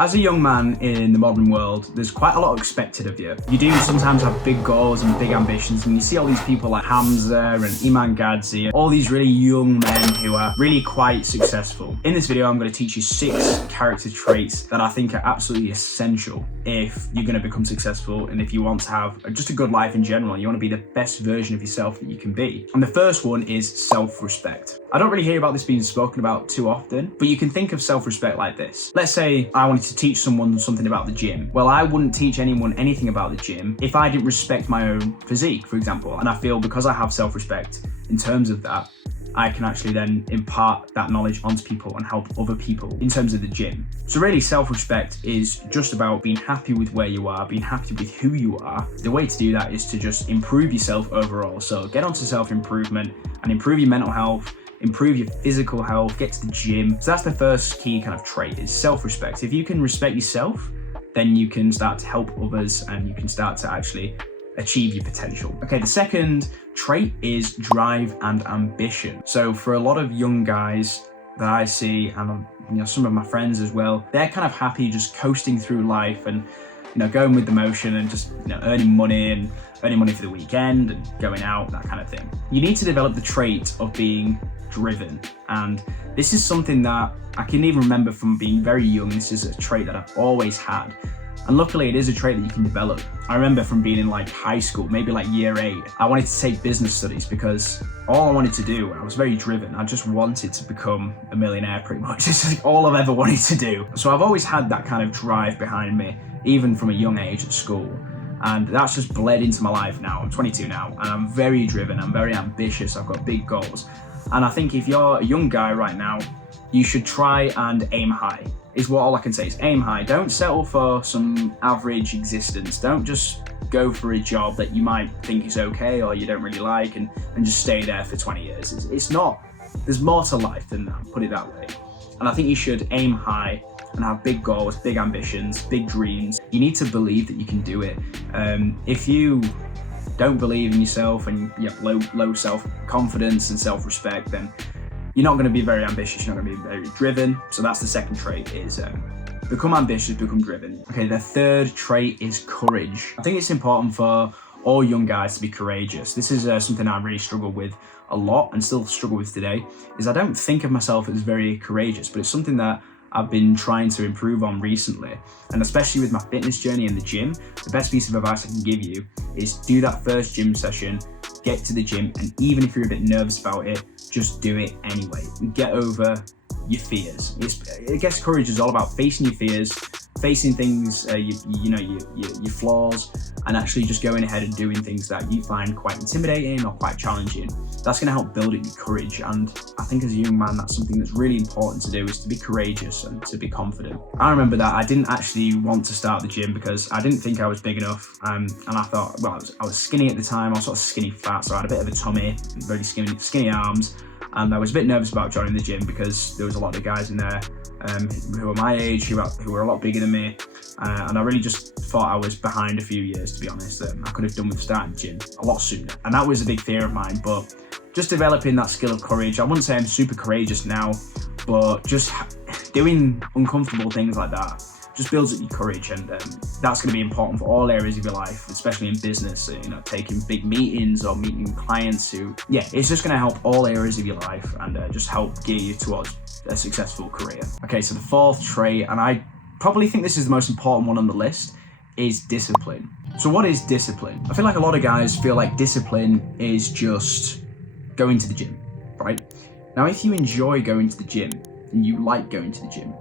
As a young man in the modern world, there's quite a lot expected of you. You do sometimes have big goals and big ambitions, and you see all these people like Hamza and Iman Gadzhi, all these really young men who are really quite successful. In this video, I'm going to teach you 6 character traits that I think are absolutely essential if you're going to become successful and if you want to have just a good life in general. You want to be the best version of yourself that you can be. And the first one is self-respect. I don't really hear about this being spoken about too often, but you can think of self-respect like this. Let's say I wanted to teach someone something about the gym. Well, I wouldn't teach anyone anything about the gym if I didn't respect my own physique, for example. And I feel because I have self-respect in terms of that, I can actually then impart that knowledge onto people and help other people in terms of the gym. So really, self-respect is just about being happy with where you are, being happy with who you are. The way to do that is to just improve yourself overall. So get onto self-improvement and improve your mental health, improve your physical health, get to the gym. So that's the first key kind of trait, is self-respect. If you can respect yourself, then you can start to help others and you can start to actually achieve your potential. Okay, the second trait is drive and ambition. So for a lot of young guys that I see, and some of my friends as well, they're kind of happy just coasting through life and going with the motion and just earning money for the weekend and going out, that kind of thing. You need to develop the trait of being driven, and this is something that I can even remember from being very young. This is a trait that I've always had, and luckily it is a trait that you can develop. I remember from being in like high school, maybe like year 8, I wanted to take business studies because all I wanted to do, I was very driven. I just wanted to become a millionaire pretty much. This is all I've ever wanted to do. So I've always had that kind of drive behind me, even from a young age at school. And that's just bled into my life now. I'm 22 now, and I'm very driven, I'm very ambitious, I've got big goals. And I think if you're a young guy right now, you should try and aim high, is what all I can say is aim high. Don't settle for some average existence. Don't just go for a job that you might think is okay or you don't really like and just stay there for 20 years. It's not, there's more to life than that, put it that way. And I think you should aim high and have big goals, big ambitions, big dreams. You need to believe that you can do it. If you don't believe in yourself and you have low self-confidence and self-respect, then you're not going to be very ambitious, you're not going to be very driven. So that's the second trait, is become ambitious, become driven. Okay, the third trait is courage. I think it's important for all young guys to be courageous. This is something I really struggle with a lot and still struggle with today, is I don't think of myself as very courageous, but it's something that I've been trying to improve on recently. And especially with my fitness journey in the gym, the best piece of advice I can give you is do that first gym session, get to the gym, and even if you're a bit nervous about it, just do it anyway. Get over your fears. I guess courage is all about facing your fears, facing things, your flaws, and actually just going ahead and doing things that you find quite intimidating or quite challenging. That's going to help build up your courage, and I think as a young man, that's something that's really important to do, is to be courageous and to be confident. I remember that I didn't actually want to start the gym because I didn't think I was big enough, and I thought, well, I was skinny at the time. I was sort of skinny fat, so I had a bit of a tummy, very skinny arms, and I was a bit nervous about joining the gym because there was a lot of guys in there who were my age, who were a lot bigger than me, and I really just thought I was behind a few years, to be honest. I could have done with starting the gym a lot sooner, and that was a big fear of mine. But just developing that skill of courage, I wouldn't say I'm super courageous now, but just doing uncomfortable things like that just builds up your courage, and that's going to be important for all areas of your life, especially in business. Taking big meetings or meeting clients it's just going to help all areas of your life and just help gear you towards a successful career. Okay, so the fourth trait, and I probably think this is the most important one on the list, is discipline. So what is discipline? I feel like a lot of guys feel like discipline is just going to the gym, right? Now, if you enjoy going to the gym and you like going to the gym,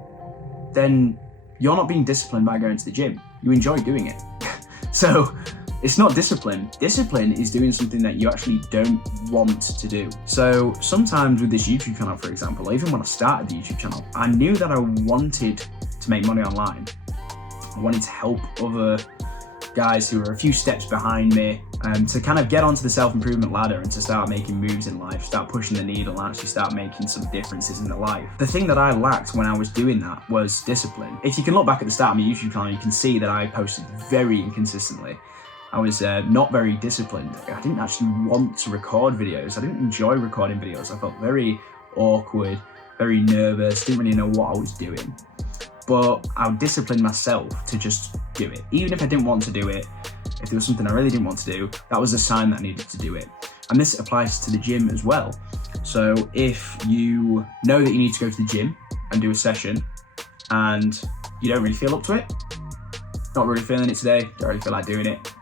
then you're not being disciplined by going to the gym. You enjoy doing it. So it's not discipline. Discipline is doing something that you actually don't want to do. So sometimes with this YouTube channel, for example, or even when I started the YouTube channel, I knew that I wanted to make money online. I wanted to help other guys who are a few steps behind me to kind of get onto the self-improvement ladder and to start making moves in life, start pushing the needle and actually start making some differences in their life. The thing that I lacked when I was doing that was discipline. If you can look back at the start of my YouTube channel, you can see that I posted very inconsistently. I was not very disciplined. I didn't actually want to record videos. I didn't enjoy recording videos. I felt very awkward, very nervous, didn't really know what I was doing. but I would discipline myself to just do it. Even if I didn't want to do it, if there was something I really didn't want to do, that was a sign that I needed to do it. And this applies to the gym as well. So if you know that you need to go to the gym and do a session and you don't really feel up to it, not really feeling it today, don't really feel like doing it,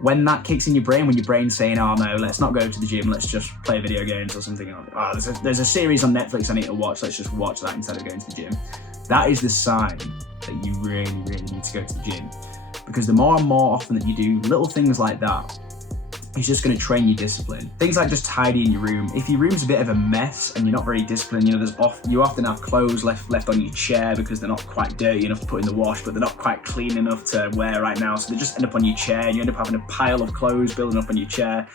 when that kicks in your brain, when your brain's saying, oh no, let's not go to the gym, let's just play video games or something, oh, there's a series on Netflix I need to watch, let's just watch that instead of going to the gym. That is the sign that you really, really need to go to the gym. Because the more and more often that you do little things like that, it's just going to train your discipline. Things like just tidying your room. If your room's a bit of a mess and you're not very disciplined, you know, you often have clothes left on your chair because they're not quite dirty enough to put in the wash, but they're not quite clean enough to wear right now. So they just end up on your chair and you end up having a pile of clothes building up on your chair.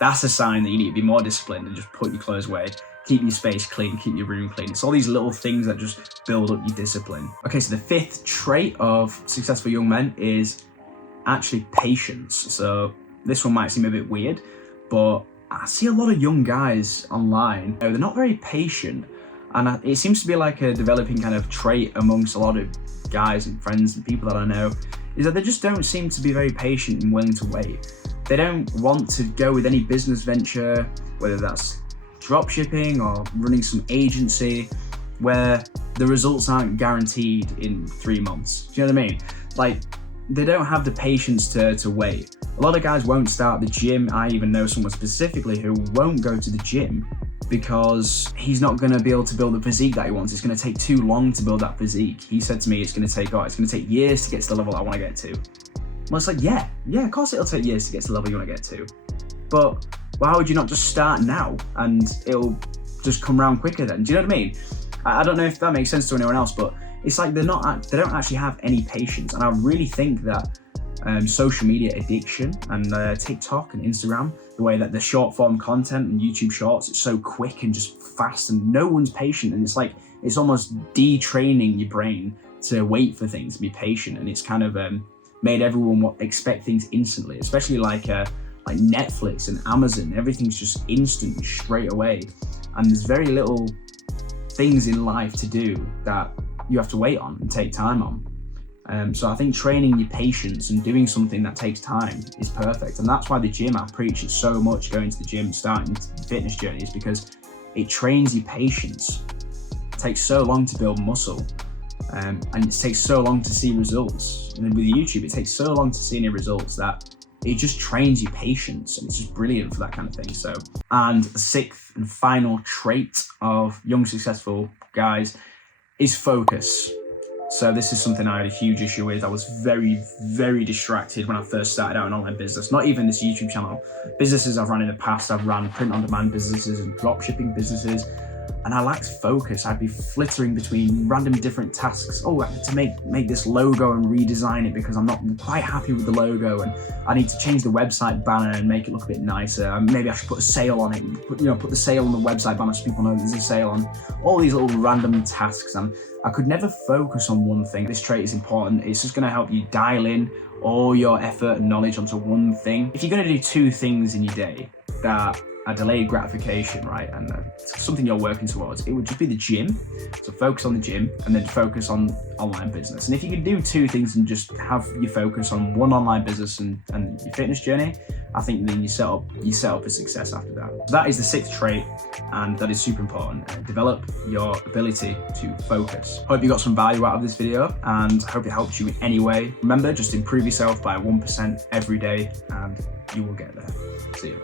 That's a sign that you need to be more disciplined and just put your clothes away. Keep your space clean, keep your room clean. It's all these little things that just build up your discipline. Okay, so the fifth trait of successful young men is actually patience. So this one might seem a bit weird, but I see a lot of young guys online, they're not very patient. And it seems to be like a developing kind of trait amongst a lot of guys and friends and people that I know, is that they just don't seem to be very patient and willing to wait. They don't want to go with any business venture, whether that's drop shipping or running some agency, where the results aren't guaranteed in 3 months. Do you know what I mean? Like, they don't have the patience to wait. A lot of guys won't start the gym. I even know someone specifically who won't go to the gym because he's not going to be able to build the physique that he wants. It's going to take too long to build that physique. He said to me, it's going to take years to get to the level I want to get to. Well, it's like, yeah, of course it'll take years to get to the level you want to get to. But why would you not just start now and it'll just come around quicker then? Do you know what I mean? I don't know if that makes sense to anyone else, but it's like they don't actually have any patience. And I really think that social media addiction and TikTok and Instagram, the way that the short form content and YouTube shorts, it's so quick and just fast and no one's patient. And it's like, it's almost detraining your brain to wait for things, to be patient. And it's kind of made everyone expect things instantly, especially like Netflix and Amazon. Everything's just instant, straight away. And there's very little things in life to do that you have to wait on and take time on. So I think training your patience and doing something that takes time is perfect. And that's why the gym, I preach it so much, going to the gym, starting fitness journeys, because it trains your patience. It takes so long to build muscle, and it takes so long to see results. And then with YouTube, it takes so long to see any results that it just trains your patience, and it's just brilliant for that kind of thing. So, and the sixth and final trait of young successful guys is focus. So this is something I had a huge issue with. I was very, very distracted when I first started out an online business, not even this YouTube channel. Businesses I've run in the past, I've run print-on-demand businesses and drop shipping businesses, and I lacked focus. I'd be flittering between random different tasks. Oh, I need to make this logo and redesign it because I'm not quite happy with the logo, and I need to change the website banner and make it look a bit nicer. Maybe I should put a sale on it and put the sale on the website banner so people know there's a sale on. All these little random tasks, and I could never focus on one thing. This trait is important. It's just going to help you dial in all your effort and knowledge onto one thing. If you're going to do 2 things in your day that are delayed gratification, right, and something you're working towards, it would just be the gym. So focus on the gym and then focus on online business. And if you can do 2 things and just have your focus on one online business and your fitness journey, I think then you set up for success after that. So that is the 6th trait, and that is super important. Develop your ability to focus. Hope you got some value out of this video, and hope it helped you in any way. Remember, just improve yourself by 1% every day and you will get there. See you.